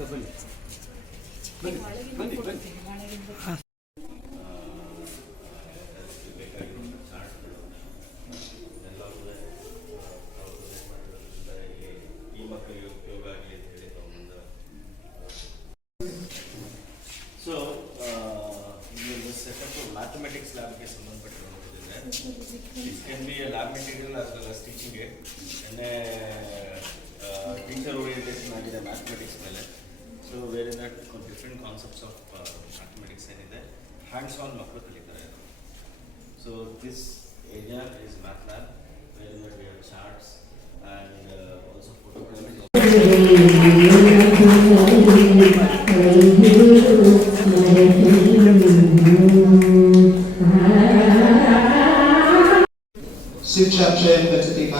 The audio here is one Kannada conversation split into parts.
ಅಂತ ಹೇಳಿ ತಗೊಂಬಂದ ಸೊ ಸೆಟಪ್ ಮ್ಯಾಥಮೆಟಿಕ್ಸ್ ಲ್ಯಾಬ್ಗೆ ಸಂಬಂಧಪಟ್ಟಿರೋದಿದೆ it can be lab material as well ಟೀಚಿಂಗ್ಗೆ ಎನ್ನೇ ಟೀಚರ್ ಆಗಿದೆ ಮ್ಯಾಥಮೆಟಿಕ್ಸ್ ಮೇಲೆ. so where that different concepts of mathematics ಏನಿದೆ ಹ್ಯಾಂಡ್ಸ್ ಆನ್ ಮಕ್ಕಳು ಕಲಿತಾರೆ so this area is math lab where that we have charts and also photography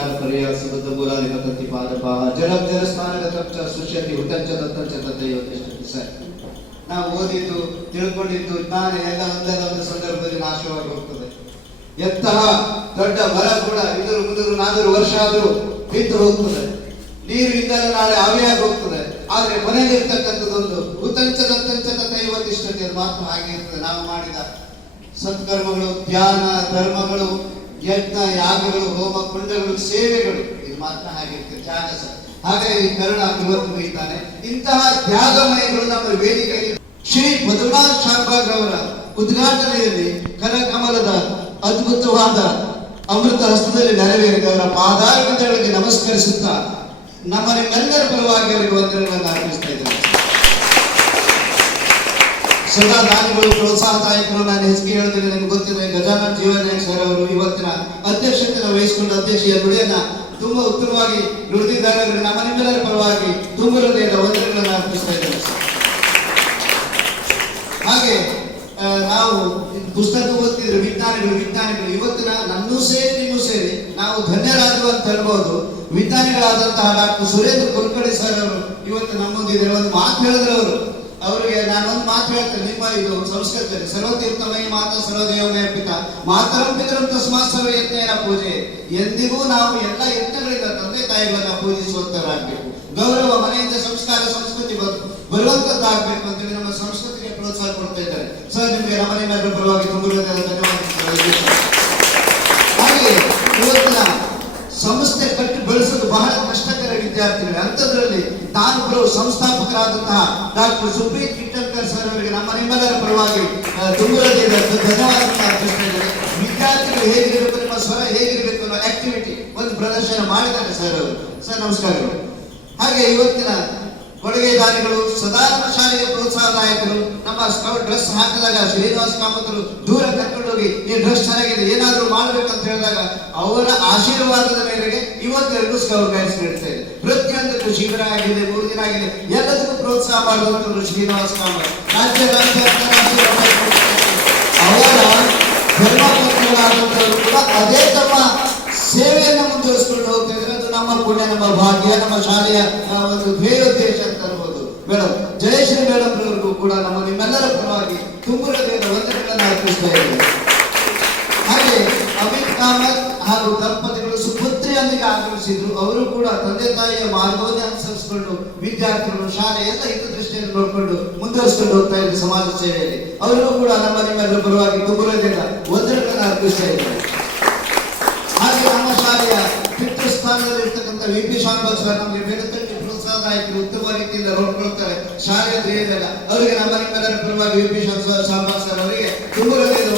સકલ પર્યા સબદ બોલા દેવ પ્રતિપાદ પાહ જલમ જલ ಸುಶ್ಯತಿ ತತ್ತಂಚ ಸರ್. ನಾವು ಓದಿದ್ದು, ತಿಳ್ಕೊಂಡಿದ್ದು, ಜ್ಞಾನ ಎಲ್ಲ ಒಂದಲ್ಲ ಒಂದು ಸಂದರ್ಭದಲ್ಲಿ ನಾಶವಾಗಿ ಹೋಗ್ತದೆ. ಎಂತಹ ದೊಡ್ಡ ಮರ ಕೂಡ ಇದರು ಮುದುರು ನಾಲ್ವರು ವರ್ಷ ಆದರೂ ಬಿದ್ದು ಹೋಗ್ತದೆ. ನೀರು ಇದ್ದರೆ ನಾಳೆ ಆವಿಯಾಗಿ ಹೋಗ್ತದೆ. ಆದ್ರೆ ಮನೆಯಲ್ಲಿ ಇರ್ತಕ್ಕಂಥದ್ದೊಂದು ಹುತಂಚದಂತಂಚದ ದೈವತಿಷ್ಠತೆ ಮಾತ್ರ ಹಾಗೆ ಇರ್ತದೆ. ನಾವು ಮಾಡಿದ ಸತ್ಕರ್ಮಗಳು, ಧ್ಯಾನ, ಧರ್ಮಗಳು ಯಜ್ಞ, ಯಾಗಗಳು, ಹೋಮ, ಕುಂಡಗಳು, ಸೇವೆಗಳು. ಇದು ಮಾತ್ರ ಹಾಗಿರ್ತದೆ ಹಾಗೆ ಈ ಕರುಣ ಇವತ್ತು ಇದ್ದಾನೆ. ಇಂತಹ ತ್ಯಾಗಮಯಗಳು ನಮ್ಮ ವೇದಿಕೆಯಲ್ಲಿ ಶ್ರೀ ಪದ್ಮನಾಭ ಶಾಂಬಾಗ್ ಅವರ ಉದ್ಘಾಟನೆಯಲ್ಲಿ ಕರಕಮಲದ ಅದ್ಭುತವಾದ ಅಮೃತ ಹಸ್ತದಲ್ಲಿ ನೆರವೇರಿದ ಅವರ ಪಾದಾರವಿಂದಗಳಿಗೆ ನಮಸ್ಕರಿಸುತ್ತಾ ನಮ್ಮನೆ ನಿಮ್ಮೆಲ್ಲರ ಪರವಾಗಿ ಅವರಿಗೆ ವಂದನೆಗಳನ್ನು ಅರ್ಪಿಸ್ತಾ ಇದ್ದೇನೆ. ಸದಾ ದಾನಿಗಳು ಪ್ರೋತ್ಸಾಹದಾಯಕರು ನಾನು ಹೆಚ್ಚಿಗೆ ಹೇಳಿದ್ರೆ ನಿಮ್ಗೆ ಗೊತ್ತಿದೆ ಗಜಾನನ್ ಜೀವನ ಸರ್ ಅವರು ಇವತ್ತಿನ ಅಧ್ಯಕ್ಷತೆಯನ್ನು ವಹಿಸಿಕೊಂಡು ಅಧ್ಯಕ್ಷೀಯ ದುಡಿಯನ್ನ ತುಂಬಾ ಉತ್ತಮವಾಗಿ ನುಡಿದಿದ್ದಾರೆ ನಮ್ಮ ನಿಮ್ಮೆಲ್ಲರ ಪರವಾಗಿ ತುಂಬ ಹೃದಯದ ವಂದನೆಗಳನ್ನು ಅರ್ಪಿಸ್ತಾ ಇದ್ದೇನೆ ಹಾಗೆ ನಾವು ಪುಸ್ತಕ ಓದ್ತಿದ್ರೆ, ವಿಜ್ಞಾನಿಗಳು ವಿಜ್ಞಾನಿಗಳು, ಇವತ್ತಿನ ನನ್ನೂ ಸೇರಿ ನಿನ್ನೂ ಸೇರಿ ನಾವು ಧನ್ಯರಾದ್ರು ಅಂತ ಹೇಳ್ಬೋದು. ವಿಜ್ಞಾನಿಗಳಾದಂತಹ ಡಾಕ್ಟರ್ ಸುರೇಂದ್ರ ಕುಲಕರ್ಣಿ ಸರ್ ಅವರು ಇವತ್ತು ನಮ್ಮೊಂದಿದ್ದಾರೆ. ಒಂದು ಮಾತು ಹೇಳಿದ್ರೆ ಅವರು. ಅವರಿಗೆ ನಾನು ಒಂದು ಮಾತು ಹೇಳ್ತೇನೆ, ನಿಮ್ಮ ಇದು ಸಂಸ್ಕೃತದಲ್ಲಿ ಸರ್ವತೀರ್ಥಮಯ ಮಾತಾ ಸರ್ವದೇವಮಯ ಪಿತ. ಮಾತರಂ ಪಿತರಂ ತಸ್ಮಾತ್ ಸರ್ವ ಪೂಜೆ. ಎಂದಿಗೂ ನಾವು ಎಲ್ಲ ಯತ್ನಗಳಿಂದ ತಂದೆ ತಾಯಿಗಳನ್ನ ಪೂಜಿಸುವಂತರಾಗಬೇಕು. ಗೌರವ, ಮನೆಯಿಂದ ಸಂಸ್ಕಾರ, ಸಂಸ್ಕೃತಿ ಬರು- ಬರುವಂತದ್ದಾಗಬೇಕು ಅಂತೇಳಿ ನಮ್ಮ ಸಂಸ್ಕೃತಿಗೆ ಪ್ರೋತ್ಸಾಹ ಕೊಡ್ತಾ ಇದ್ದಾರೆ. ಸರ್, ನಿಮಗೆ ನಮ್ಮನೆ ಮೇಲೆ ಪರವಾಗಿ ಹಾಗೆ ಇವತ್ತಿನ ಸಂಸ್ಥೆ ಕಟ್ಟಿ ಬೆಳೆಸೋದು ಬಹಳ ಕಷ್ಟಕರ ವಿದ್ಯಾರ್ಥಿಗಳು. ಅಂಥದ್ರಲ್ಲಿ ನಾನೊಬ್ಬರು ಸಂಸ್ಥಾಪಕರಾದಂತಹ ಡಾಕ್ಟರ್ ಸುಪ್ರೀತ್ ಕಿಟ್ಟಲ್ಕರ್ ಸರ್ ಅವರಿಗೆ ನಮ್ಮ ನಿಮ್ಮೆಲ್ಲರ ಪರವಾಗಿ ಆ, ಧನ್ಯವಾದ ವಿದ್ಯಾರ್ಥಿಗಳು ಹೇಗಿರಬೇಕು ನಿಮ್ಮ ಸ್ವರ ಹೇಗಿರಬೇಕು ಅನ್ನೋ ಆಕ್ಟಿವಿಟಿ ಒಂದು ಪ್ರದರ್ಶನ ಮಾಡಿದ್ದಾರೆ ಸರ್ ಅವರು. ಸರ್ ನಮಸ್ಕಾರಗಳು. ಹಾಗೆ ಇವತ್ತಿನ ಕೊಡುಗೆ ದಾನಿಗಳು ಸದಾ ನಮ್ಮ ಶಾಲೆಗೆ ಪ್ರೋತ್ಸಾಹದಾಯಕರು, ನಮ್ಮ ಸ್ಕೌಟ್ ಡ್ರೆಸ್ ಹಾಕಿದಾಗ ಶ್ರೀನಿವಾಸ ಕಾಮತರು ದೂರ ಕರ್ಕೊಂಡೋಗಿ, ಈ ಡ್ರೆಸ್ ಚೆನ್ನಾಗಿದೆ, ಏನಾದ್ರೂ ಮಾಡ್ಬೇಕಂತ ಹೇಳಿದಾಗ ಅವರ ಆಶೀರ್ವಾದದ ಮೇರೆಗೆ ಇವತ್ತೆರಡು ಸ್ಕೌಟ್ ಗೈಡ್ಸ್ ನೀಡ್ತಾ ಪ್ರತಿಯೊಂದಕ್ಕೂ ಶಿಬಿರ ಆಗಿದೆ, ಮೂರು ದಿನ ಆಗಿದೆ. ಎಲ್ಲದಕ್ಕೂ ಪ್ರೋತ್ಸಾಹ ಮಾಡಿದಂತವರು ಶ್ರೀನಿವಾಸ ಕಾಮತ್. ರಾಜ್ಯ ರಾಜ್ಯ ಅವರ ಕೂಡ ಅದೇ ತಮ್ಮ ಸೇವೆಯನ್ನು ಮುಂದುವರಿಸಿಕೊಂಡು ಹೋಗ್ತಾ ಇದ್ದಾರೆ. ಅದು ನಮ್ಮ ಪುಣ್ಯ, ನಮ್ಮ ಭಾಗ್ಯ, ನಮ್ಮ ಶಾಲೆಯ ಒಂದು ಒಂದು ಕೂಡ ನಮ್ಮ ನಿಮ್ಮೆಲ್ಲರ ಪರವಾಗಿ ತುಂಬ ವಂದನೆಗಳನ್ನು ಅರ್ಪಿಸ್ತಾ ಇದ್ದೇವೆ. ಹಾಗೆ ಅಮಿತ್ ಕಾಮತ್ ಹಾಗೂ ದಂಪತಿಗಳು ಸುಪುತ್ರಿಯೊಂದಿಗೆ ಆಗಮಿಸಿದ್ರು. ಅವರು ಕೂಡ ತಂದೆ ತಾಯಿಯ ಮಾರ್ಗವನ್ನೇ ಅನುಸರಿಸಿಕೊಂಡು ವಿದ್ಯಾರ್ಥಿಗಳು ಶಾಲೆ ಎಲ್ಲ ಹಿತದೃಷ್ಟಿಯನ್ನು ನೋಡಿಕೊಂಡು ಮುಂದುವರಿಸಿಕೊಂಡು ಹೋಗ್ತಾ ಇದ್ದಾರೆ ಸಮಾಜ ಸೇವೆಯಲ್ಲಿ. ಅವರಿಗೂ ಕೂಡ ನಮ್ಮ ನಿಮ್ಮೆಲ್ಲರ ಪರವಾಗಿ ತುಂಬ ಹೃದಯದ ವಂದನೆಗಳನ್ನು ಅರ್ಪಿಸ್ತಾ ಇದ್ದಾರೆ ಹಾಗೆ ನಮ್ಮ ಶಾಲೆಯ ಪಿತೃ ಸ್ಥಾನದಲ್ಲಿ ಇರ್ತಕ್ಕಂಥ ವಿ ಪಿ ಶಾಂಬಾಗ್ ಸರ್ ನಮಗೆ ಬೆಳತಂಡಿ ಪ್ರೋತ್ಸಾಹದಾಯಕರು ಉತ್ತಮ ರೀತಿಯಿಂದ ನೋಡ್ಕೊಳ್ತಾರೆ. ಶಾಲೆಯ ಧ್ಯೇಯದಲ್ಲ. ಅವರಿಗೆ ನಮ್ಮ ನಿಮ್ಮೆಲ್ಲರ ಪರವಾಗಿ ವಿ ಪಿ ಶಾಂಬಾಗ್ ಸರ್ ಅವರಿಗೆ ತುಂಬ ಹೃದಯದ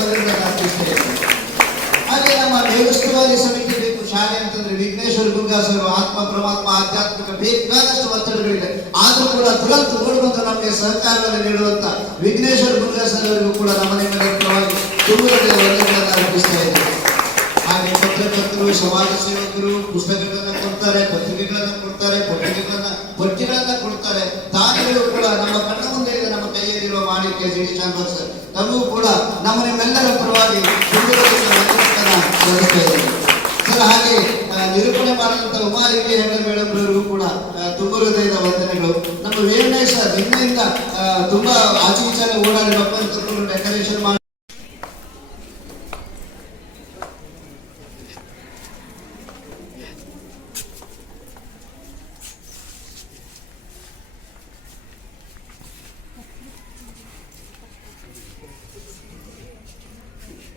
ಹಾಗೆ ನಮ್ಮ ದೇವಸ್ಥಾನಿ ಸಮಿತಿ ಬೇಕು. ಶಾಲೆ ಅಂತಂದ್ರೆ ವಿಘ್ನೇಶ್ವರ ಗುಂಗಾ ಸರ್ ಆತ್ಮ, ಪರಮಾತ್ಮ, ಆಧ್ಯಾತ್ಮಿಕ ಬೇಕಾದಷ್ಟು ಒತ್ತಡಗಳಿದೆ. ಆದ್ರೂ ಕೂಡ ತುರಂತ ನೋಡುವಂತ ನಮಗೆ ಸಹಕಾರವನ್ನು ನೀಡುವಂತ ವಿಘ್ನೇಶ್ವರ ಗುಂಗಾ ಸರ್ ಅವರಿಗೂ ಕೂಡ ನಮ್ಮ ಪರವಾಗಿ ತುಂಬ ಹೃದಯದ ಅರ್ಪಿಸ್ತಾ ಇದ್ದೇವೆ ಹಾಗೆ ಪತ್ರಕರ್ತರು, ಸಮಾಜ ಸೇವಕರು, ಪುಸ್ತಕಗಳನ್ನ ಕೊಡ್ತಾರೆ, ಪತ್ರಿಕೆಗಳನ್ನ ಕೊಡ್ತಾರೆ. ಕೊಡ್ತಾರೆ. ದಾನಿಗಳು ಕೂಡ ನಮ್ಮ ಕಣ್ಣ ಮುಂದೆ ನಮ್ಮ ಕೈಯಲ್ಲಿರುವ ಮಾಣಿಕ್ಯ ಜಿ ಡಿ ಸರ್. ನಮಗೂ ಕೂಡ ನಮ್ಮ ನಿಮ್ಮೆಲ್ಲರ ಪರವಾಗಿ. ಸರ್, ಹಾಗೆ ನಿರೂಪಣೆ ಮಾಡಿದಂತ ಉಮಾಲಿಕೆ ಹೆಣ್ಣು ಕೂಡ ತುಂಬ ಹೃದಯದ ವಂದನೆಗಳು. ನಮ್ಮ ವೇಣೆ ಸರ್ ನಿನ್ನೆಯಿಂದ ತುಂಬಾ ಆಚೆ ಈಚೆ ಓಡಾಡಿ ಮಕ್ಕಳು ಡೆಕೋರೇಷನ್ ಮಾಡಿ